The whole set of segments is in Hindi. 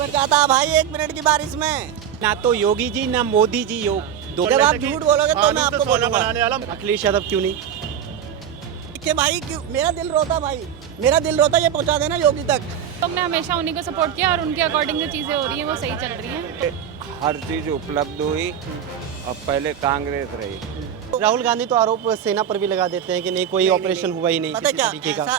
भर जाता भाई 1 मिनट की बारिश में। ना तो योगी जी ना मोदी जी जब आप झूठ बोलोगे तो मैं आपको बोलूंगा। अखिलेश यादव क्यों नहीं? कि भाई क्यों मेरा दिल रोता, भाई मेरा दिल रोता, ये पहुंचा देना योगी तक। तो हमने हमेशा उन्हीं को सपोर्ट किया और उनके अकॉर्डिंग जो चीज़ें हो रही हैं वो सही चल रही हैं। हर चीज उपलब्ध हुई। अब पहले कांग्रेस रही। राहुल गांधी तो आरोप सेना पर भी लगा देते हैं कि नहीं कोई ऑपरेशन हुआ ही नहीं पता किसी क्या तरीके का। ऐसा,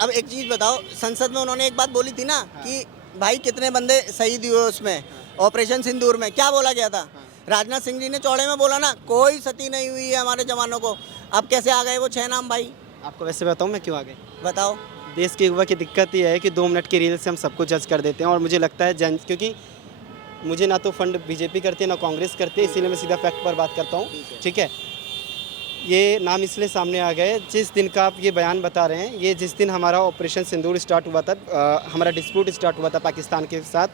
अब एक चीज बताओ, संसद में उन्होंने एक बात बोली थी ना कि भाई कितने बंदे शहीद हुए उसमें ऑपरेशन सिंदूर में, क्या बोला गया था? राजनाथ सिंह जी ने चौड़े में बोला ना, कोई सती नहीं हुई है हमारे जवानों को। अब कैसे आ गए वो 6 नाम भाई, आपको वैसे बताऊं मैं क्यों आ गए? बताओ। देश के युवा की दिक्कत ये है कि 2 मिनट की रील से हम सबको जज कर देते हैं और मुझे लगता है क्योंकि मुझे ना तो फंड बीजेपी करती है ना कांग्रेस करती है, इसीलिए मैं सीधा फैक्ट पर बात करता हूँ। ठीक है, ये नाम इसलिए सामने आ गए जिस दिन का आप ये बयान बता रहे हैं, ये जिस दिन हमारा ऑपरेशन सिंदूर स्टार्ट हुआ था, हमारा डिस्प्यूट स्टार्ट हुआ था पाकिस्तान के साथ,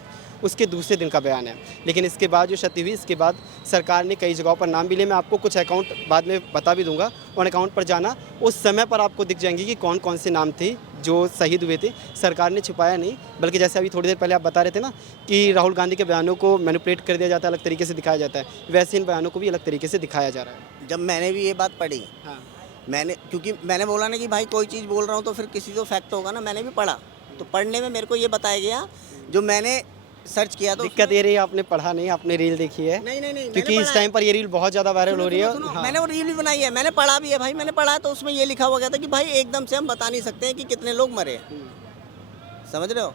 उसके दूसरे दिन का बयान है। लेकिन इसके बाद जो क्षति हुई, इसके बाद सरकार ने कई जगहों पर नाम भी लिए। मैं आपको कुछ अकाउंट बाद में बता भी दूंगा, उन अकाउंट पर जाना, उस समय पर आपको दिख जाएंगे कि कौन कौन से नाम थे जो शहीद हुए थे। सरकार ने छिपाया नहीं, बल्कि जैसे अभी थोड़ी देर पहले आप बता रहे थे ना कि राहुल गांधी के बयानों को मैनिपुलेट कर दिया जाता है, अलग तरीके से दिखाया जाता है, वैसे इन बयानों को भी अलग तरीके से दिखाया जा रहा है। जब मैंने भी ये बात पढ़ी, हाँ, क्योंकि मैंने बोला ना कि भाई कोई चीज़ बोल रहा हूँ तो फिर किसी तो फैक्ट होगा ना, मैंने भी पढ़ा। तो पढ़ने में मेरे को ये बताया गया, जो मैंने सर्च किया तो दिक्कत ये रही आपने पढ़ा नहीं, आपने रील देखी है। नहीं, क्योंकि इस टाइम पर ये रील बहुत ज़्यादा वायरल हो रही है। हाँ। मैंने वो रील भी बनाई है, मैंने पढ़ा भी है भाई, मैंने पढ़ा तो उसमें ये लिखा हुआ गया था कि भाई एकदम से हम बता नहीं सकते हैं कि कितने लोग मरे। समझ रहे हो?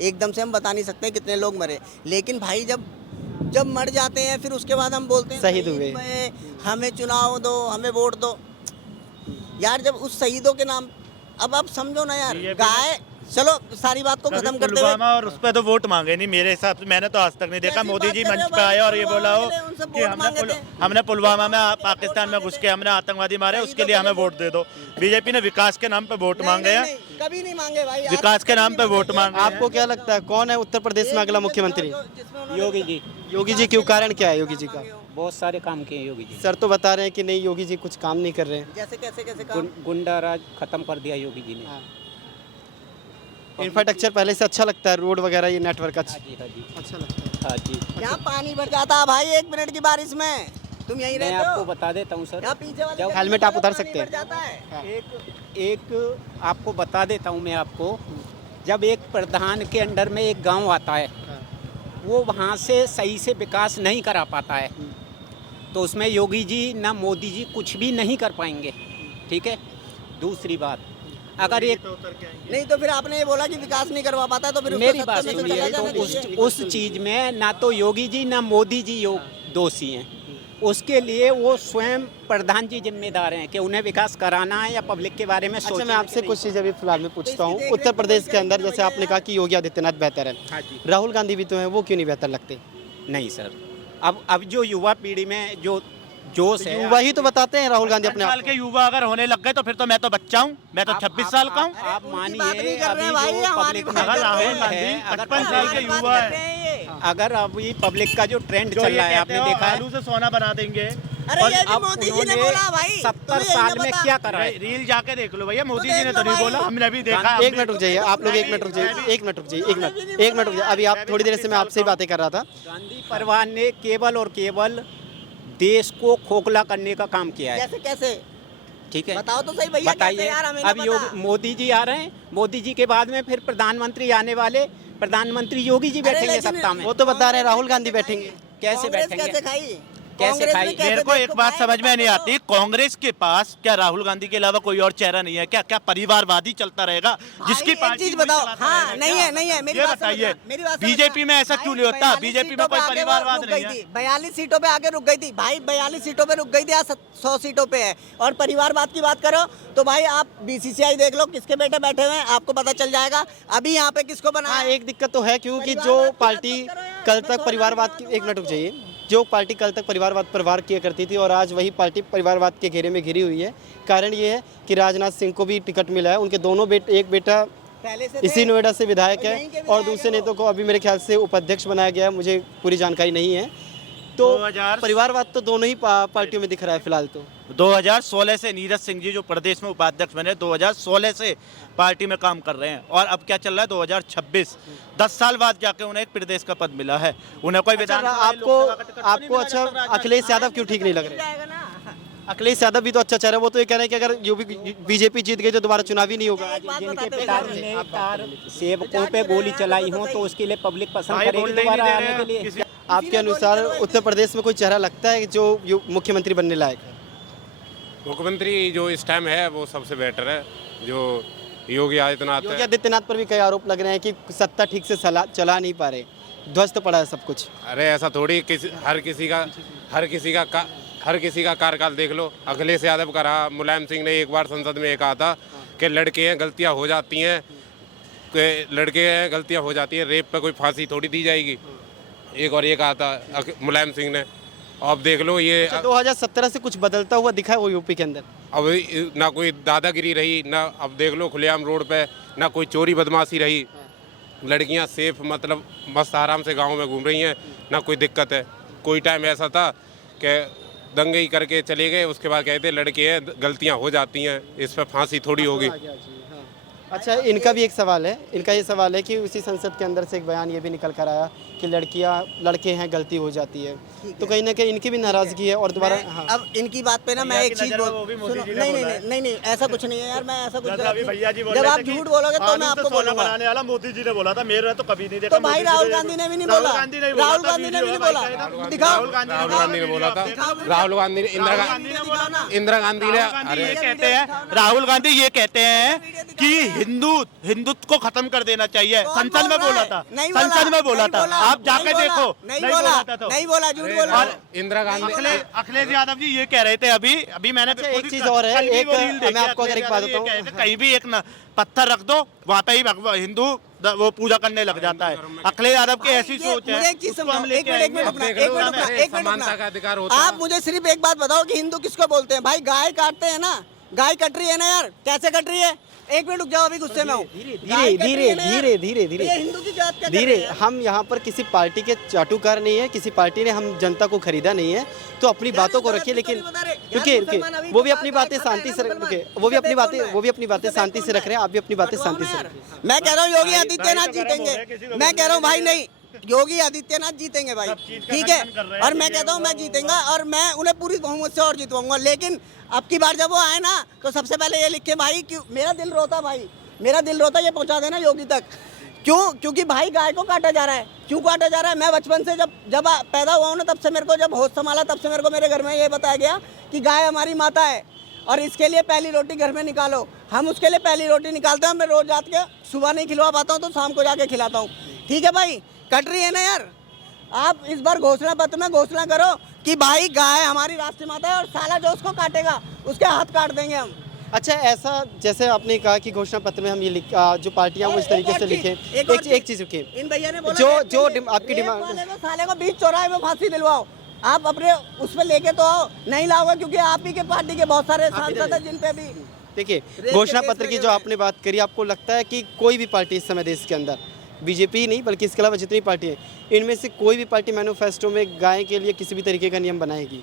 एकदम से हम बता नहीं सकते कितने लोग मरे, लेकिन भाई जब मर जाते हैं फिर उसके बाद हम बोलते हैं शहीद हुए, हमें चुनाव दो, हमें वोट दो। यार जब उस शहीदों के नाम, अब आप समझो ना यार, गाय, चलो सारी बात को खत्म करते हुए, और उस पर तो वोट मांगे नहीं मेरे हिसाब से। मैंने तो आज तक नहीं देखा मोदी जी मंच पे आए और ये बोला हो कि हमने पुलवामा में पाकिस्तान में घुस के हमने आतंकवादी मारे, उसके लिए हमें वोट दे दो। बीजेपी ने विकास के नाम पे वोट मांगे हैं, कभी नहीं मांगे भाई, विकास के नाम पे वोट मांगे। आपको क्या लगता है कौन है उत्तर प्रदेश में अगला मुख्यमंत्री? योगी जी। योगी जी क्यों? कारण क्या है योगी जी का? बहुत सारे काम किए योगी जी। सर तो बता रहे हैं कि नहीं योगी जी कुछ काम नहीं कर रहे हैं। जैसे कैसे काम? गुंडा राज खत्म कर दिया योगी जी ने। हाँ। इंफ्रास्ट्रक्चर पहले से अच्छा लगता है, रोड वगैरह, ये नेटवर्क अच्छा हाँ जी लगता है। हाँ जी। यहाँ पानी भर जाता है भाई 1 मिनट की बारिश में। तुम यहीं मैं रहते आपको हो? बता देता हूँ सर, यहाँ पीछे वाले जब हेलमेट आप उतार पानी सकते हैं। भर जाता है। एक आपको बता देता हूँ मैं आपको, जब एक प्रधान के अंडर में एक गांव आता है, वो वहाँ से सही से विकास नहीं करा पाता है, तो उसमें योगी जी ना मोदी जी कुछ भी नहीं कर पाएंगे। ठीक है, दूसरी बात, अगर एक नहीं तो फिर आपने ये बोला कि विकास नहीं करवा पाता, तो फिर उसको मेरी सत्ता बात में से सुनिए, चला तो जाना चाहिए। उस चीज में ना तो योगी जी ना मोदी जी दोषी हैं, उसके लिए वो स्वयं प्रधान जी जिम्मेदार हैं कि उन्हें विकास कराना है या पब्लिक के बारे में अच्छा, सोचना मैं आपसे कुछ चीज़ अभी फिलहाल में पूछता हूँ। उत्तर प्रदेश के अंदर जैसे आपने कहा कि योगी आदित्यनाथ बेहतर है, हाँ जी। राहुल गांधी भी तो हैं, वो क्यों नहीं बेहतर लगते? नहीं सर, अब जो युवा पीढ़ी में जो जोश है, वही तो बताते हैं राहुल गांधी अपने साल के युवा अगर होने लग गए तो फिर तो मैं तो बच्चा हूँ, मैं तो 26 साल का हूँ। आप उनकी मानिए बात नहीं कर रहे अभी भाई, जो हमारी पब्लिक बात में कर जो रहे राहुल ट्रेंड गांधी है, अगर 55 साल के युवा है, अगर अभी पब्लिक का जो ट्रेंड चल रहा है, आपने देखा है, आलू से सोना बना देंगे। अरे ये भी अब मोदी जी ने उन्होंने बोला भाई, 70 साल में क्या करा है? रील जाके देख लो भैया, मोदी तो जी ने देख तो लो नहीं भाई। बोला, हमने भी देखा। एक मिनट रुक जाइए आप लोग, 1 मिनट रुक जाइए, 1 मिनट रुक जाइए, 1 मिनट रुक जाइए। अभी आप थोड़ी देर से मैं आपसे ही बातें कर रहा था। गांधी परिवार ने केवल और केवल देश को खोखला करने का काम किया है। कैसे? ठीक है, बताओ तो सही भैया, बताइए। कैसे यार, हमें अब नहीं पता। मोदी जी आ रहे हैं, मोदी जी के बाद में फिर प्रधानमंत्री आने वाले, प्रधानमंत्री योगी जी बैठेंगे लेकिन सत्ता में। वो तो बता रहे हैं राहुल गांधी बैठेंगे। कैसे कांग्रेस बैठेंगे? कैसे खाई? कैसे कांग्रेस खाई? ने कैसे मेरे को एक देखो बात भाई, समझ में नहीं आती, कांग्रेस के पास क्या राहुल गांधी के अलावा कोई और चेहरा नहीं है क्या? क्या परिवारवादी चलता रहेगा जिसकी एक पार्टी चीज वही बताओ। चलाता हाँ, रहेगा नहीं क्या? है, नहीं है, मेरी ये बात बताइए, समझना, मेरी बात बीजेपी में ऐसा क्यों नहीं होता? बीजेपी में कोई परिवारवाद नहीं है। 42 सीटों पे आके रुक गई थी भाई, 42 सीटों पे रुक गई थी, आज 100 सीटों पे है। और परिवारवाद की बात करो तो भाई आप बीसीसीआई देख लो, किसके बेटे बैठे हुए हैं, आपको पता चल जाएगा। अभी यहाँ पे किसको हाँ, बनाया? एक दिक्कत तो है क्योंकि जो परिवारवाद की पार्टी बात मत करो यार, कल हमें तक तो परिवारवाद की, 1 मिनट रुक जाइए, जो पार्टी कल तक परिवारवाद पर वार किया करती थी और आज वही पार्टी परिवारवाद के घेरे में घिरी हुई है। कारण ये है कि राजनाथ सिंह को भी टिकट मिला है, उनके दोनों बेटे, एक बेटा पहले से इसी थे। नोएडा से विधायक और यहीं के है और विधायक दूसरे हैं वो। नेता को अभी मेरे ख्याल से उपाध्यक्ष बनाया गया है, मुझे पूरी जानकारी नहीं है। तो 2000 परिवारवाद तो दोनों ही पार्टियों में दिख रहा है फिलहाल तो। 2016 से नीरज सिंह जी जो प्रदेश में उपाध्यक्ष बने 2016 से पार्टी में काम कर रहे हैं और अब क्या चल रहा है 2026 10 साल बाद जाके उन्हें एक प्रदेश का पद मिला है। उन्हें कोई अच्छा, विधानसभा आपको अच्छा अखिलेश यादव क्यों ठीक नहीं लग रहे? अखिलेश यादव भी तो अच्छा चल रहा है, वो तो ये कह रहे हैं कि अगर यूपी बीजेपी जीत गई तो दोबारा चुनाव ही नहीं होगा। जिनके पिताजी ने कार सेवकों पे गोली चलाई हो तो उसके लिए पब्लिक पसंद करेगी दोबारा आने के लिए। आपके अनुसार उत्तर प्रदेश में कोई चेहरा लगता है जो मुख्यमंत्री बनने लायक है? मुख्यमंत्री जो इस टाइम है वो सबसे बेटर है, जो योगी आदित्यनाथ योगी है। आदित्यनाथ पर भी कई आरोप लग रहे हैं कि सत्ता ठीक से चला नहीं पा रहे, ध्वस्त पड़ा है सब कुछ। अरे ऐसा थोड़ी हर किसी का कार्यकाल देख लो। अखिलेश यादव का रहा, मुलायम सिंह ने एक बार संसद में ये कहा था कि लड़के हैं गलतियां हो जाती हैं, गलतियां हो जाती हैं, रेप पे कोई फांसी थोड़ी दी जाएगी। एक और ये कहा था मुलायम सिंह ने। अब देख लो ये 2017 से कुछ बदलता हुआ दिखा है वो यूपी के अंदर? अब ना कोई दादागिरी रही, ना अब देख लो खुलेआम रोड पे ना कोई चोरी बदमाशी रही, लड़कियां सेफ मतलब मस्त आराम से गांव में घूम रही हैं, ना कोई दिक्कत है। कोई टाइम ऐसा था कि दंगे ही करके चले गए, उसके बाद कहते लड़के हैं गलतियां हो जाती हैं, इस पर फांसी थोड़ी होगी। अच्छा, इनका भी एक सवाल है, इनका ये सवाल है कि उसी संसद के अंदर से एक बयान ये भी निकल कर आया कि लड़के हैं गलती हो जाती है, तो कहीं ना कहीं इनकी भी नाराजगी है। और दोबारा अब इनकी बात पे ना मैं एक चीज नहीं ऐसा कुछ नहीं है यार, मैं ऐसा कुछ जब आप झूठ बोलोगे तो मैं आपको बोलूंगा। बनाने वाला मोदी जी ने बोला था, मेरे तो कभी नहीं देखा। तो भाई राहुल गांधी ने भी नहीं बोला, राहुल गांधी ने भी नहीं बोला, दिखाओ। राहुल गांधी ने बोला था, राहुल गांधी ने इंदिरा गांधी ने अरे ये कहते हैं, राहुल गांधी ये कहते हैं कि हिंदुत्व को खत्म कर देना चाहिए। संसद में बोला था, संसद में बोला था, आप जाके देखो। नहीं बोला, झूठ बोला। और इंदिरा गांधी अखिलेश यादव जी ये कह रहे थे अभी मैंने एक चीज और है, मैं आपको अगर एक बात बताऊं, कहीं भी एक पत्थर रख दो वहाँ पे ही हिंदू वो पूजा करने लग जाता है। अखिलेश यादव की ऐसी सोच है। एक चीज समझाओ, एक मिनट, आप मुझे सिर्फ एक बात बताओ कि हिंदू किसको बोलते हैं? भाई गाय काटते हैं ना, गाय कट रही है ना यार, कैसे कट रही है? एक मिनट रुक जाओ, अभी गुस्से में हूँ। धीरे हम यहाँ पर किसी पार्टी के चाटुकार नहीं है, किसी पार्टी ने हम जनता को खरीदा नहीं है, तो अपनी बातों को रखिए। लेकिन रुकिए, वो भी अपनी बातें शांति से रखिए, वो भी अपनी बातें शांति से रख रहे हैं, आप भी अपनी बातें शांति से रखिए। मैं कह रहा हूँ योगी आदित्यनाथ जीतेंगे, मैं कह रहा हूँ भाई नहीं, योगी आदित्यनाथ जीतेंगे भाई, ठीक है। और मैं कहता हूँ मैं जीतेंगा और मैं उन्हें पूरी बहुमत से और जितवाऊंगा। लेकिन अब की बार जब वो आए ना तो सबसे पहले ये लिखे भाई कि मेरा दिल रोता, भाई मेरा दिल रोता, ये पहुंचा देना योगी तक। क्योंकि भाई गाय को काटा जा रहा है। क्यों काटा जा रहा है? मैं बचपन से जब पैदा हुआ हूँ ना, तब से मेरे को, जब होश संभाला तब से मेरे को मेरे घर में ये बताया गया कि गाय हमारी माता है और इसके लिए पहली रोटी घर में निकालो। हम उसके लिए पहली रोटी निकालते हैं। मैं रोज रात के सुबह नहीं खिलवा पाता हूँ तो शाम को जाके खिलाता हूँ, ठीक है भाई। कट रही है ना यार, आप इस बार घोषणा पत्र में घोषणा करो कि भाई गाय हमारी राष्ट्रीय माता है और साला जो उसको काटेगा उसके हाथ काट देंगे हम। अच्छा, ऐसा जैसे आपने कहा कि घोषणा पत्र में हम ये जो पार्टियां वो इस तरीके से लिखें, एक चीज रुकिए, इन भैया ने बोला जो आपकी डिमांड, साले को बीच चौराहे में फांसी दिलवाओ। आप अपने उस पर लेके तो आओ, नहीं लाओगे क्योंकि आप ही के पार्टी के बहुत सारे सांसद हैं जिन पे भी। देखिए, घोषणा पत्र की जो आपने बात करी, आपको लगता है कि कोई भी पार्टी इस समय देश के अंदर, बीजेपी नहीं बल्कि इसके अलावा जितनी पार्टी है, इनमें से कोई भी पार्टी मैनिफेस्टो में गाय के लिए किसी भी तरीके का नियम बनाएगी?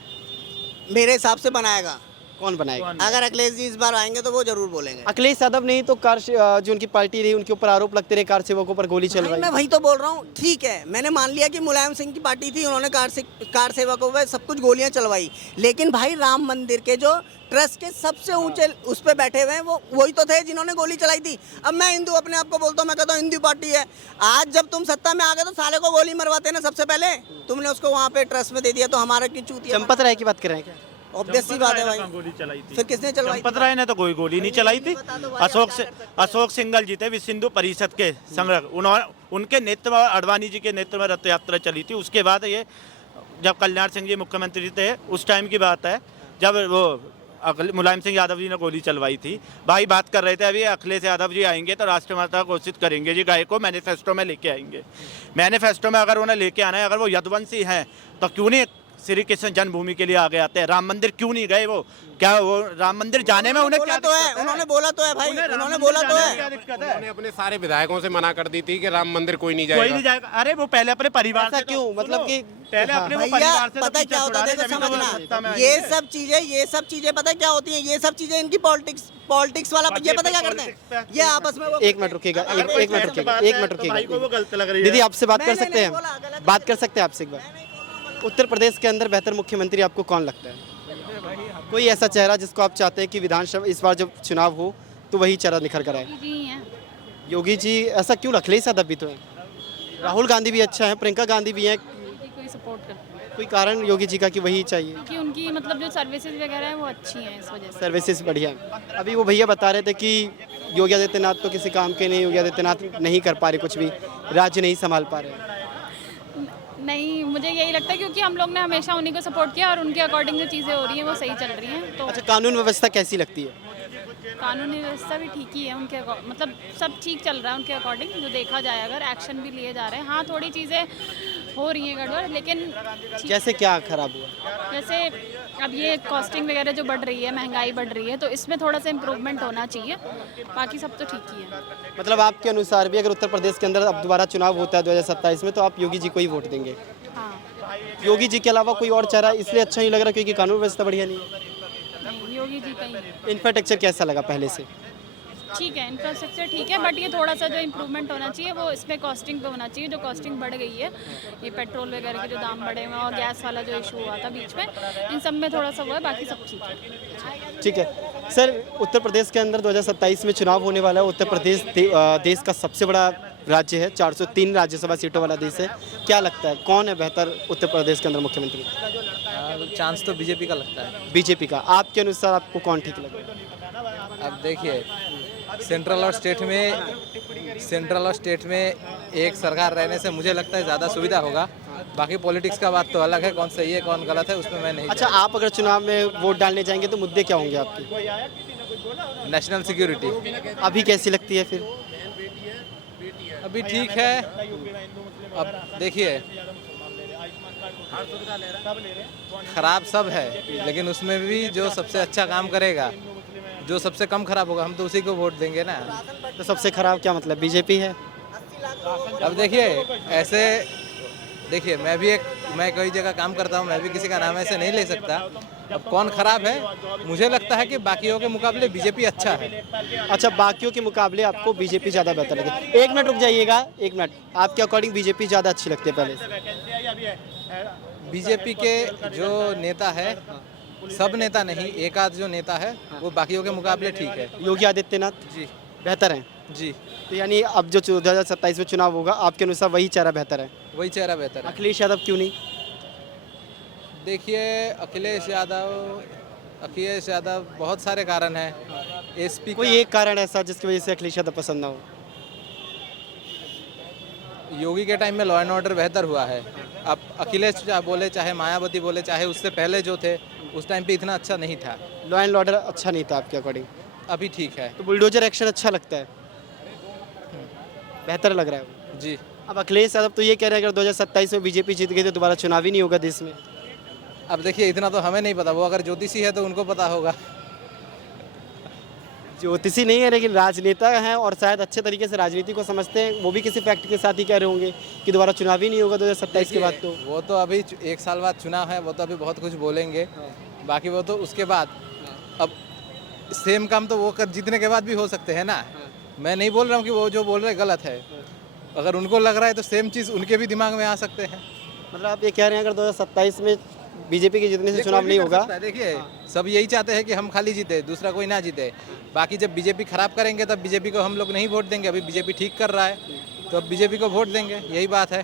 मेरे हिसाब से बनाएगा। कौन बनाएगा? अगर अखिलेश जी इस बार आएंगे तो वो जरूर बोलेंगे। अखिलेश यादव नहीं तो जो उनकी पार्टी रही उनके ऊपर आरोप लगते रहे, कार सेवकों पर गोली चलवाई। मैं वही तो बोल रहा हूँ, ठीक है, मैंने मान लिया कि मुलायम सिंह की पार्टी थी, उन्होंने कार सेवकों पर सब कुछ गोलियां चलवाई, लेकिन भाई राम मंदिर के जो ट्रस्ट के सबसे ऊंचे उस पर बैठे हुए हैं वो वही तो थे जिन्होंने गोली चलाई थी। अब मैं हिंदू अपने आप को बोलता हूँ, मैं कहता हूँ हिंदू पार्टी है। आज जब तुम सत्ता में आ गए तो साले को गोली मरवाते ना, सबसे पहले तुमने उसको वहाँ पे ट्रस्ट में दे दिया, तो हमारा की चूतिया। चंपत राय की बात कर रहे हैं क्या? ऑब्वियस सी बात है भाई, गोली चलाई थी। फिर किसने चलवाई? चंपत राय ने तो कोई गोली नहीं चलाई थी। अशोक सिंघल जी थे विश्व हिंदू परिषद के संरक्षक, उनके नेतृत्व में, अडवाणी जी के नेतृत्व में रथ यात्रा चली थी। उसके बाद ये जब कल्याण सिंह जी मुख्यमंत्री थे उस टाइम की बात है, जब वो मुलायम सिंह यादव जी ने गोली चलवाई थी। भाई बात कर रहे थे अभी, अखिलेश यादव जी आएंगे तो राष्ट्रीय माता घोषित करेंगे जी, गाय को मैनिफेस्टो में लेके आएंगे। मैनिफेस्टो में अगर उन्हें लेके आना है, अगर वो यदुवंशी हैं तो क्यों नहीं श्री कृष्ण जन्मभूमि के लिए आगे आते हैं। राम मंदिर क्यों नहीं गए वो? क्या वो राम मंदिर जाने में उन्हें क्या तो है, उन्होंने बोला तो है भाई, उन्होंने बोला तो है। क्या दिक्कत है? उन्होंने अपने सारे विधायकों से मना कर दी थी कि राम मंदिर कोई नहीं कोई जाएगा। नहीं जाएगा। अरे वो पहले अपने परिवार ऐसा से तो- क्यों? मतलब सुनो, कि पहले हाँ। अपने वो भैया परिवार से तो पता है पीछे क्या होता है, छुड़ा देखो दे, तभी तो वो सत्ता में समझना, आई ये है। सब चीजें पता है क्या होती हैं, ये सब चीजें इनकी पॉलिटिक्स वाला, ये पता क्या करते हैं, ये आपस में वो एक मिनट रुकिएगा, अगर एक कोई एक मिनट गलत रुकिएगा, बात एक है मिनट तो भाई को वो रुकिएगा। गलत लग रही है। दीदी आपसे बात कर मैंने सकते नहीं बोला, हैं? गलत बात कर सकते हैं आपसे एक बार? उत्तर प्रदेश के अंदर बेहतर मुख्यमंत्री आपको कौन लगता है? कोई ऐसा चेहरा जिसको आप चाहते हैं कि विधानसभा इस बार जब चुनाव हो तो वही चेहरा निखर कर आए? जी हैं। योगी जी ऐसा क्यों? अखिलेश यादव भी तो है, राहुल गांधी भी अच्छा है, प्रियंका गांधी भी है, जी कोई सपोर्ट करते हैं कोई कारण योगी जी का कि वही चाहिए? क्योंकि उनकी मतलब जो सर्विसेज वगैरह हैं वो अच्छी हैं, इस वजह से। सर्विसेज बढ़िया है। अभी वो भैया बता रहे थे कि योगी आदित्यनाथ तो किसी काम के नहीं, योगी आदित्यनाथ नहीं कर पा रहे कुछ भी, राज्य नहीं संभाल पा रहे। नहीं, मुझे यही लगता है क्योंकि हम लोग ने हमेशा उन्हीं को सपोर्ट किया और उनके अकॉर्डिंग जो चीज़ें हो रही हैं वो सही चल रही हैं। तो अच्छा, कानून व्यवस्था कैसी लगती है? कानूनी व्यवस्था भी ठीक ही है उनके मतलब सब ठीक चल रहा है उनके अकॉर्डिंग, जो देखा जाए अगर एक्शन भी लिए जा रहे हैं। हाँ, थोड़ी चीज़ें हो रही हैं गड़बड़, लेकिन ठीक- जैसे क्या खराब हुआ? जैसे अब ये कॉस्टिंग वगैरह जो बढ़ रही है, महंगाई बढ़ रही है, तो इसमें थोड़ा सा इम्प्रूवमेंट होना चाहिए। बाकी सब तो ठीक ही है। मतलब आपके अनुसार भी अगर उत्तर प्रदेश के अंदर अब दोबारा चुनाव होता है 2027 में तो आप योगी जी को ही वोट देंगे? हाँ, योगी जी के अलावा कोई और चेहरा इसलिए अच्छा नहीं लग रहा क्योंकि कानून व्यवस्था बढ़िया नहीं है? नहीं, योगी जी का ही इंफ्रास्ट्रक्चर कैसा लगा पहले से? ठीक है, इंफ्रास्ट्रक्चर ठीक है, बट ये थोड़ा सा जो इम्प्रूवमेंट होना चाहिए वो इसमें कॉस्टिंग पे होना चाहिए। जो कॉस्टिंग बढ़ गई है, ये पेट्रोल वगैरह के जो दाम बढ़े हुए हैं और गैस वाला जो इशू हुआ था बीच में, इन सब में थोड़ा सा वो है, बाकी सब ठीक है। ठीक है सर, उत्तर प्रदेश के अंदर 2027 में चुनाव होने वाला है। उत्तर प्रदेश देश का सबसे बड़ा राज्य है, 403 राज्यसभा सीटों वाला देश है। क्या लगता है कौन है बेहतर उत्तर प्रदेश के अंदर मुख्यमंत्री? चांस तो बीजेपी का लगता है। बीजेपी का। आपके अनुसार आपको कौन ठीक लगे? अब देखिए, सेंट्रल और स्टेट में एक सरकार रहने से मुझे लगता है ज़्यादा सुविधा होगा। बाकी पॉलिटिक्स का बात तो अलग है, कौन सही है कौन गलत है उसमें मैं नहीं। अच्छा, आप अगर चुनाव में वोट डालने जाएंगे तो मुद्दे क्या होंगे आपके? नेशनल सिक्योरिटी अभी कैसी लगती है फिर? अभी ठीक है। अब देखिए, खराब सब है, लेकिन उसमें भी जो सबसे अच्छा काम करेगा, जो सबसे कम खराब होगा, हम तो उसी को वोट देंगे ना। तो सबसे खराब क्या मतलब बीजेपी है? अब देखिए, ऐसे देखिए, मैं कई जगह काम करता हूँ, मैं भी किसी का नाम ऐसे नहीं ले सकता। अब कौन खराब है? मुझे लगता है कि बाकियों के मुकाबले बीजेपी अच्छा है। अच्छा, बाकियों के मुकाबले आपको बीजेपी ज़्यादा बेहतर लगे। एक मिनट रुक जाइएगा, एक मिनट। आपके अकॉर्डिंग बीजेपी ज़्यादा अच्छी लगती है पहले से? बीजेपी के जो नेता है, सब नेता नहीं, एक आध जो नेता है वो बाकियों के मुकाबले ठीक है। योगी आदित्यनाथ जी बेहतर हैं? जी, तो यानी अब जो 2027 में चुनाव होगा आपके अनुसार वही चेहरा बेहतर है? वही चेहरा बेहतर है। अखिलेश यादव क्यों नहीं? देखिए, अखिलेश यादव बहुत सारे कारण हैं। एसपी कोई एक कारण ऐसा जिसकी वजह से अखिलेश यादव पसंद ना हो? योगी के टाइम में लॉ एंड ऑर्डर बेहतर हुआ है। अब अखिलेश बोले चाहे मायावती बोले, चाहे उससे पहले जो थे उस टाइम पे इतना अच्छा नहीं था। लॉ एंड ऑर्डर अच्छा नहीं था आपके अकॉर्डिंग? अभी ठीक है। तो बुलडोजर एक्शन अच्छा लगता है, बेहतर लग रहा है वो? जी, अब अखिलेश यादव तो ये कह रहे हैं अगर 2027 में बीजेपी जीत गई तो दोबारा चुनाव ही नहीं होगा देश में। अब देखिए, इतना तो हमें नहीं पता, वो अगर ज्योतिषी है तो उनको पता होगा। ज्योतिषी नहीं है लेकिन राजनेता हैं और शायद अच्छे तरीके से राजनीति को समझते हैं। वो भी किसी फैक्ट के साथ ही कह रहे होंगे कि दोबारा चुनाव ही नहीं होगा 2027 के बाद। तो वो तो अभी 1 साल बाद चुनाव है, वो तो अभी बहुत कुछ बोलेंगे। बाकी वो तो उसके बाद, अब सेम काम तो वो जीतने के बाद भी हो सकते हैं ना। मैं नहीं बोल रहा हूँ कि वो जो बोल रहे गलत है। अगर उनको लग रहा है तो सेम चीज़ उनके भी दिमाग में आ सकते हैं। मतलब आप ये कह रहे हैं अगर 2027 में बीजेपी के जीतने से चुनाव नहीं होगा? देखिए, सब यही चाहते हैं कि हम खाली जीते, दूसरा कोई ना जीते। बाकी जब बीजेपी खराब करेंगे तब बीजेपी को हम लोग नहीं वोट देंगे। अभी बीजेपी ठीक कर रहा है तो अब बीजेपी को वोट देंगे, यही बात है।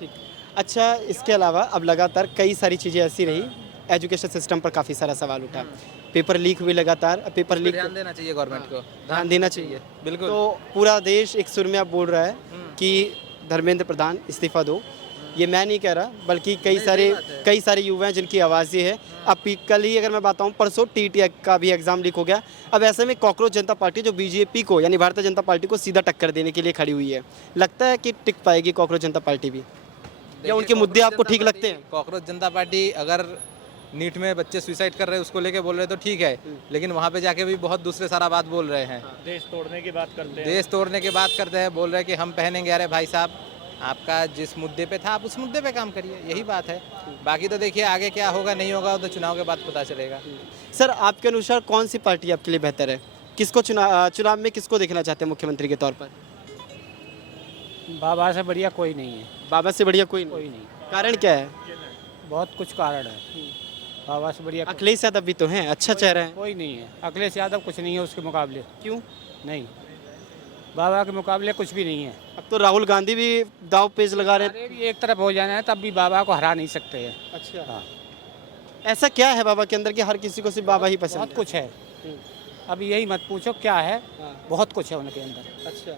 ठीक। अच्छा, इसके अलावा अब लगातार कई सारी चीज़ें ऐसी रही, एजुकेशन सिस्टम पर काफ़ी सारा सवाल उठा, पेपर लीक हुए लगातार। पेपर लीक ध्यान देना चाहिए गवर्नमेंट को, ध्यान देना चाहिए बिल्कुल। तो पूरा देश एक सुर में अब बोल रहा है कि धर्मेंद्र प्रधान इस्तीफा दो। ये मैं नहीं कह रहा, बल्कि कई सारे युवा हैं जिनकी आवाज़ ये है। अब कल ही अगर मैं बताऊं, परसों टीटी का भी एग्ज़ाम लीक हो गया। अब ऐसे में कॉकरोच जनता पार्टी जो बीजेपी को यानी भारतीय जनता पार्टी को सीधा टक्कर देने के लिए खड़ी हुई है, लगता है कि टिक पाएगी कॉकरोच जनता पार्टी भी? या उनके मुद्दे आपको ठीक लगते हैं? कॉकरोच जनता पार्टी अगर नीट में बच्चे सुसाइड कर रहे हैं उसको लेके बोल रहे हैं तो ठीक है, लेकिन वहाँ पे जाके भी बहुत दूसरे सारा बात बोल रहे हैं। देश तोड़ने की बात करते हैं। देश तोड़ने की बात करते हैं, बोल रहे हैं कि हम पहनेंगे। अरे भाई साहब, आपका जिस मुद्दे पे था आप उस मुद्दे पे काम करिए, यही बात है। बाकी तो देखिए आगे क्या होगा नहीं होगा वो तो चुनाव के बाद पता चलेगा। सर, आपके अनुसार कौन सी पार्टी आपके लिए बेहतर है? किसको चुनाव में किसको देखना चाहते हैं मुख्यमंत्री के तौर पर? बाबा से बढ़िया कोई नहीं है। बाबा से बढ़िया कोई कोई नहीं? नहीं, कारण क्या है? बहुत कुछ कारण है। बाबा से बढ़िया अखिलेश यादव भी तो हैं, अच्छा चेहरा है। कोई नहीं है। अखिलेश यादव कुछ नहीं है उसके मुकाबले। क्यों? नहीं, बाबा के मुकाबले कुछ भी नहीं है। अब तो राहुल गांधी भी दाव पेच लगा रहे हैं। अरे भी एक तरफ हो जाना है तब भी बाबा को हरा नहीं सकते हैं। अच्छा, हाँ, ऐसा क्या है बाबा के अंदर कि हर किसी को सिर्फ बाबा ही पसंद बहुत है? कुछ है। अब यही मत पूछो क्या है, हाँ। बहुत कुछ है उनके अंदर। अच्छा,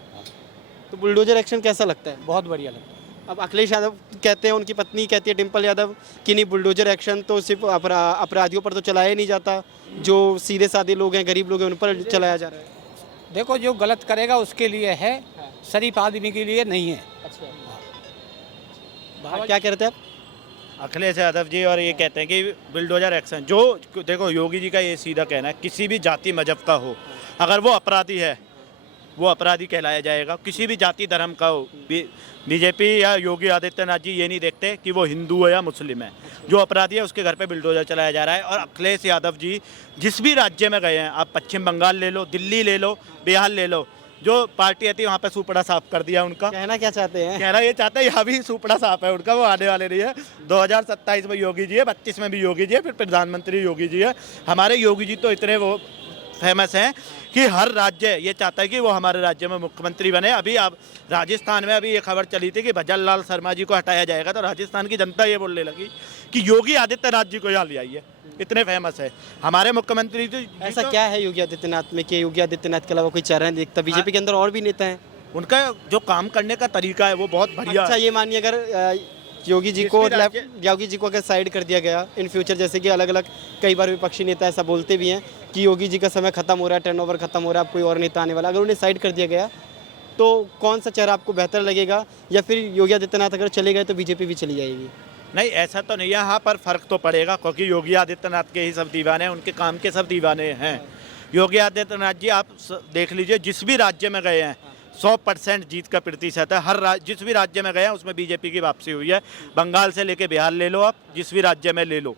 तो बुलडोजर एक्शन कैसा लगता है? बहुत बढ़िया लगता है। अब अखिलेश यादव कहते हैं, उनकी पत्नी कहती है डिम्पल यादव कि नहीं, बुलडोजर एक्शन तो सिर्फ अपराधियों पर तो चलाया नहीं जाता, जो सीधे साधे लोग हैं, गरीब लोग हैं, उन पर चलाया जा रहा है। देखो, जो गलत करेगा उसके लिए है, शरीफ आदमी के लिए नहीं है। अच्छा, क्या कह रहे थे आप? अखिलेश यादव जी और ये कहते हैं कि बुलडोजर एक्शन, जो देखो योगी जी का ये सीधा कहना है, किसी भी जाति मजहब का हो, अगर वो अपराधी है वो अपराधी कहलाया जाएगा। किसी भी जाति धर्म का हो, बीजेपी या योगी आदित्यनाथ जी ये नहीं देखते कि वो हिंदू है या मुस्लिम है। जो अपराधी है उसके घर पे बुलडोजर चलाया जा रहा है। और अखिलेश यादव जी जिस भी राज्य में गए हैं, आप पश्चिम बंगाल ले लो, दिल्ली ले लो, बिहार ले लो, जो पार्टी थी वहाँ पे सुपड़ा साफ कर दिया उनका। कहना क्या चाहते हैं? कहना ये चाहते हैं यहाँ भी सुपड़ा साफ है उनका, वो आने वाले नहीं है। 2027 में योगी जी है, 25 में भी योगी जी है, फिर प्रधानमंत्री योगी जी है। हमारे योगी जी तो इतने वो फेमस हैं कि हर राज्य ये चाहता है कि वो हमारे राज्य में मुख्यमंत्री बने। अभी आप राजस्थान में अभी ये खबर चली थी कि भजन लाल शर्मा जी को हटाया जाएगा, तो राजस्थान की जनता ये बोलने लगी कि योगी आदित्यनाथ जी को यहाँ ले आइए, इतने फेमस है हमारे मुख्यमंत्री जी। ऐसा क्या है योगी आदित्यनाथ में कि योगी आदित्यनाथ के अलावा कोई चेहरा नहीं दिखता? बीजेपी के अंदर और भी नेता हैं, उनका जो काम करने का तरीका है वो बहुत बढ़िया अच्छा, है। ये मानिए अगर योगी जी को अगर साइड कर दिया गया इन फ्यूचर, जैसे कि अलग अलग कई बार विपक्षी नेता ऐसा बोलते भी हैं कि योगी जी का समय खत्म हो रहा है, टर्नओवर खत्म हो रहा है, अब कोई और नेता आने वाला, अगर उन्हें साइड कर दिया गया तो कौन सा चेहरा आपको बेहतर लगेगा? या फिर योगी आदित्यनाथ अगर चले गए तो बीजेपी भी चली जाएगी? नहीं, ऐसा तो नहीं है, यहाँ पर फर्क तो पड़ेगा, क्योंकि योगी आदित्यनाथ के ही सब दीवाने हैं, उनके काम के सब दीवाने हैं। योगी आदित्यनाथ जी आप देख लीजिए, जिस भी राज्य में गए हैं 100% जीत का प्रतिशत है। हर जिस भी राज्य में गए हैं उसमें बीजेपी की वापसी हुई है। बंगाल से लेके बिहार ले लो, आप जिस भी राज्य में ले लो,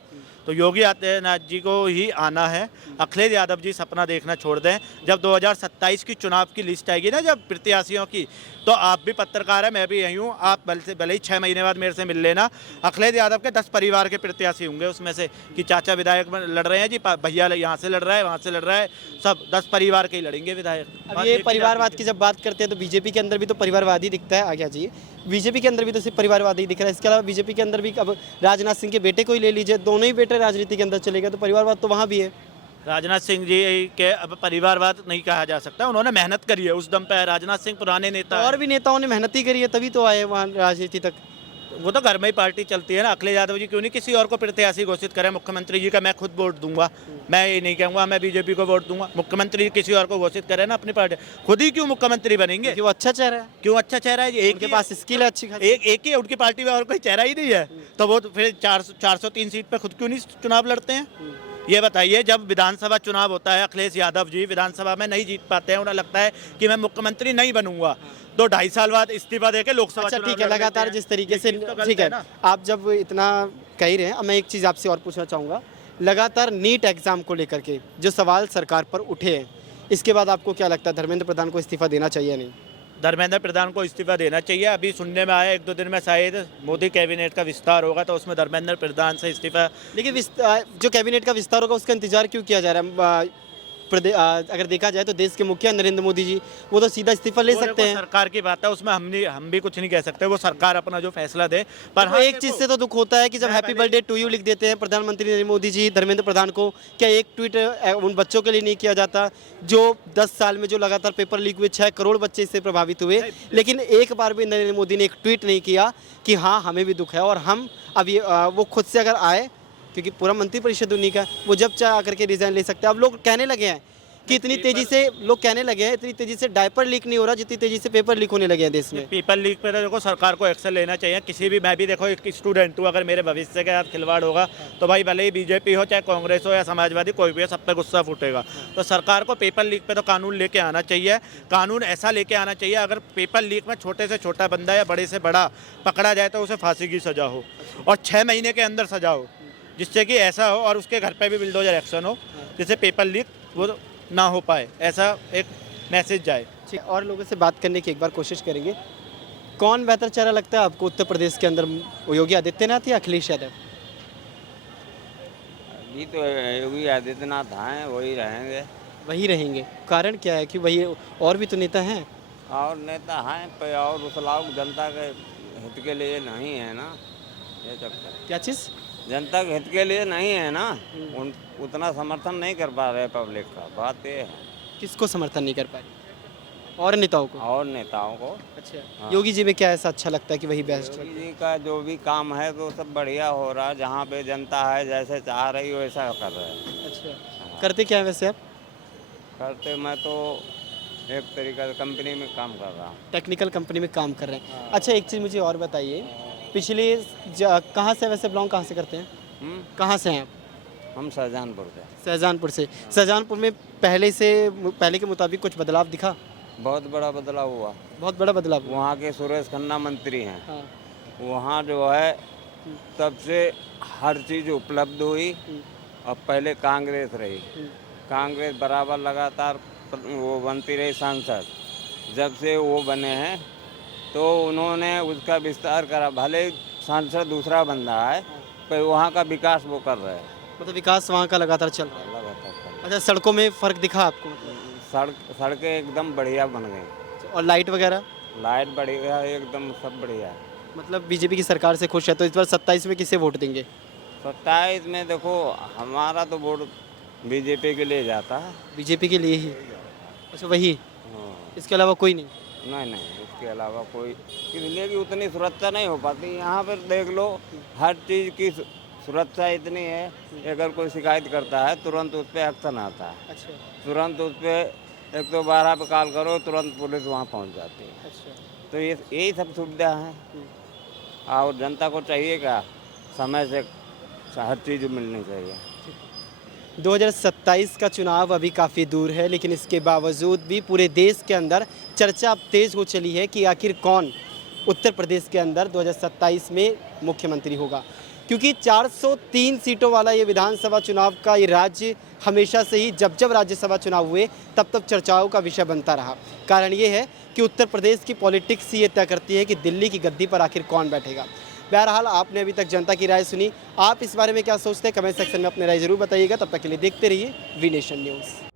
तो योगी आदित्यनाथ जी को ही आना है। अखिलेश यादव जी सपना देखना छोड़ दें। जब 2027 की चुनाव की लिस्ट आएगी ना, जब प्रत्याशियों की, तो आप भी पत्रकार हैं, मैं भी यही हूँ, आप भले ही 6 महीने बाद मेरे से मिल लेना। अखिलेश यादव के 10 परिवार के प्रत्याशी होंगे उसमें से, कि चाचा विधायक में लड़ रहे हैं जी, भैया यहाँ से लड़ रहा है, वहाँ से लड़ रहा है, सब 10 परिवार के ही लड़ेंगे विधायक। अब ये परिवारवाद की जब बात करते हैं तो बीजेपी के अंदर भी तो परिवारवादी दिखता है। आगे जी, बीजेपी के अंदर भी तो सिर्फ परिवारवादी दिख रहा है, इसके अलावा बीजेपी के अंदर भी अब राजनाथ सिंह के बेटे को ही ले लीजिए, दोनों ही बेटे राजनीति के अंदर चले गए, तो परिवारवाद तो वहाँ भी है। राजनाथ सिंह जी के अब परिवारवाद नहीं कहा जा सकता, उन्होंने मेहनत करी है, उस दम पे है। राजनाथ सिंह पुराने नेता और भी नेताओं ने मेहनत ही करी है, तभी तो आए वहाँ राजनीति तक। वो तो घर में ही पार्टी चलती है ना। अखिलेश यादव जी क्यों नहीं किसी और को प्रत्याशी घोषित करें? मुख्यमंत्री जी का मैं खुद वोट दूंगा, मैं ये नहीं कहूँगा मैं बीजेपी को वोट दूंगा। मुख्यमंत्री किसी और को घोषित करें ना अपनी पार्टी, खुद ही क्यों मुख्यमंत्री बनेंगे? वो अच्छा चेहरा है, क्यों अच्छा चेहरा है? एक उनके पास स्किल है अच्छी खासी। एक ही है उनकी पार्टी में, और कोई चेहरा ही नहीं है, तो वो फिर 403 सीट पे खुद क्यों नहीं चुनाव लड़ते हैं? ये बताइए, जब विधानसभा चुनाव होता है, अखिलेश यादव जी विधानसभा में नहीं जीत पाते हैं, उन्हें लगता है कि मैं मुख्यमंत्री नहीं बनूंगा, तो 2.5 साल बाद इस्तीफा देके लोकसभा अच्छा चुनाव ठीक है, लड़ लगातार लेते हैं। जिस तरीके से, ये चीज़ तो गलत ठीक है ना। आप जब इतना कह ही रहे हैं, अब मैं एक चीज़ आपसे और पूछना चाहूँगा। लगातार नीट एग्जाम को लेकर के जो सवाल सरकार पर उठे हैं, इसके बाद आपको क्या लगता है धर्मेंद्र प्रधान को इस्तीफा देना चाहिए या नहीं? धर्मेंद्र प्रधान को इस्तीफा देना चाहिए। अभी सुनने में आया 1-2 दिन में शायद मोदी कैबिनेट का विस्तार होगा, तो उसमें धर्मेंद्र प्रधान से इस्तीफा। लेकिन जो कैबिनेट का विस्तार होगा उसका इंतजार क्यों किया जा रहा है? अगर देखा जाए तो देश के मुखिया नरेंद्र मोदी जी, वो तो सीधा इस्तीफा ले सकते हैं। सरकार की बात है, उसमें हम भी कुछ नहीं कह सकते, वो सरकार अपना जो फैसला दे। पर हाँ, एक चीज़ से तो दुख होता है कि जब हैप्पी बर्थडे टू यू लिख देते हैं प्रधानमंत्री नरेंद्र मोदी जी धर्मेंद्र प्रधान को, क्या एक ट्वीट उन बच्चों के लिए नहीं किया जाता जो 10 साल में जो लगातार पेपर लीक हुए, 6 करोड़ बच्चे इससे प्रभावित हुए, लेकिन एक बार भी नरेंद्र मोदी ने एक ट्वीट नहीं किया कि हाँ हमें भी दुख है। और हम अभी वो खुद से अगर आए, क्योंकि पूरा मंत्रिपरिषद उन्हीं का, वो जब चाहे आकर के रिजाइन ले सकते हैं। अब लोग कहने लगे हैं कि इतनी तेजी से लोग कहने लगे हैं, इतनी तेजी से डायपर लीक नहीं हो रहा जितनी तेजी से पेपर लीक होने लगे हैं देश में। पेपर लीक पे तो देखो सरकार को एक्शन लेना चाहिए। किसी भी, मैं भी देखो एक स्टूडेंट हूँ, अगर मेरे भविष्य के साथ खिलवाड़ होगा तो भाई भले ही बीजेपी हो चाहे कांग्रेस हो या समाजवादी, कोई भी हो, सब पे गुस्सा फूटेगा। तो सरकार को पेपर लीक पे तो कानून लेके आना चाहिए। कानून ऐसा लेके आना चाहिए, अगर पेपर लीक में छोटे से छोटा बंदा या बड़े से बड़ा पकड़ा जाए तो उसे फांसी की सज़ा हो और 6 महीने के अंदर सज़ा हो, जिससे कि ऐसा हो और उसके घर पे भी बिल्डोजर एक्शन हो, जिससे पेपर लीक वो ना हो पाए, ऐसा एक मैसेज जाए। ठीक, और लोगों से बात करने की एक बार कोशिश करेंगे। कौन बेहतर चेहरा लगता है आपको उत्तर प्रदेश के अंदर, योगी आदित्यनाथ या अखिलेश यादव? अभी तो योगी आदित्यनाथ हैं, वही रहेंगे। वही रहेंगे, कारण क्या है कि वही, और भी तो नेता हैं? और नेता हैं पर और उस लाभ जनता के हित के लिए नहीं है ना, ये चक्कर। क्या चीज़? जनता के हित के लिए नहीं है ना, उतना समर्थन नहीं कर पा रहे पब्लिक का, बात ये है। किसको समर्थन नहीं कर पाए? और नेताओं को? और नेताओं को। अच्छा, हाँ। योगी जी में क्या ऐसा अच्छा लगता है कि वही बेस्ट है? योगी जी का जो भी काम है तो सब बढ़िया हो रहा है, जहाँ पे जनता है जैसे चाह रही हो वैसा कर रहे हैं। अच्छा, करते क्या है वैसे आप? करते मैं तो एक तरीका से कंपनी में काम कर रहा हूँ। टेक्निकल कंपनी में काम कर रहे हैं। अच्छा, एक चीज़ मुझे और बताइए, पिछले कहाँ से वैसे बिलोंग कहाँ से करते हैं? कहाँ से हैं आप? हम शाहजहानपुर से। शाहजहानपुर से। शाहजहानपुर में पहले के मुताबिक कुछ बदलाव दिखा? बहुत बड़ा बदलाव हुआ। बहुत बड़ा बदलाव हुआ। वहाँ के सुरेश खन्ना मंत्री हैं, हाँ। वहाँ जो है तब से हर चीज़ उपलब्ध हुई। अब पहले कांग्रेस रही, कांग्रेस बराबर लगातार वो बनती रही सांसद। जब से वो बने हैं तो उन्होंने उसका विस्तार करा, भले सांसद दूसरा बंदा है पर वहाँ का विकास वो कर रहे हैं। मतलब विकास वहाँ का लगातार चल रहा है। लगातार कर रहे हैं। अच्छा, सड़कों में फ़र्क दिखा आपको? सड़कें एकदम बढ़िया बन गई, और लाइट वगैरह? लाइट बढ़िया, एकदम सब बढ़िया है। मतलब बीजेपी की सरकार से खुश है, तो इस बार 27 में किसे वोट देंगे? 27 में देखो हमारा तो वोट बीजेपी के लिए जाता है। बीजेपी के लिए ही? अच्छा, वही, हाँ। इसके अलावा कोई नहीं? नहीं, इसके अलावा कोई, इसलिए कि उतनी सुरक्षा नहीं हो पाती। यहाँ पर देख लो, हर चीज़ की सुरक्षा इतनी है, अगर कोई शिकायत करता है तुरंत उस पर एक्शन आता है। अच्छा, तुरंत उस पर 112 पे कॉल करो, तुरंत पुलिस वहाँ पहुँच जाती है। अच्छा। तो ये यही सब सुविधा हैं। और जनता को चाहिए क्या, समय से हर चीज़ मिलनी चाहिए। 2027 का चुनाव अभी काफ़ी दूर है, लेकिन इसके बावजूद भी पूरे देश के अंदर चर्चा अब तेज़ हो चली है कि आखिर कौन उत्तर प्रदेश के अंदर 2027 में मुख्यमंत्री होगा, क्योंकि 403 सीटों वाला ये विधानसभा चुनाव का ये राज्य हमेशा से ही जब राज्यसभा चुनाव हुए तब चर्चाओं का विषय बनता रहा। कारण ये है कि उत्तर प्रदेश की पॉलिटिक्स ये तय करती है कि दिल्ली की गद्दी पर आखिर कौन बैठेगा। बहरहाल, आपने अभी तक जनता की राय सुनी। आप इस बारे में क्या सोचते हैं, कमेंट सेक्शन में अपनी राय जरूर बताइएगा। तब तक के लिए देखते रहिए वी नेशन न्यूज़।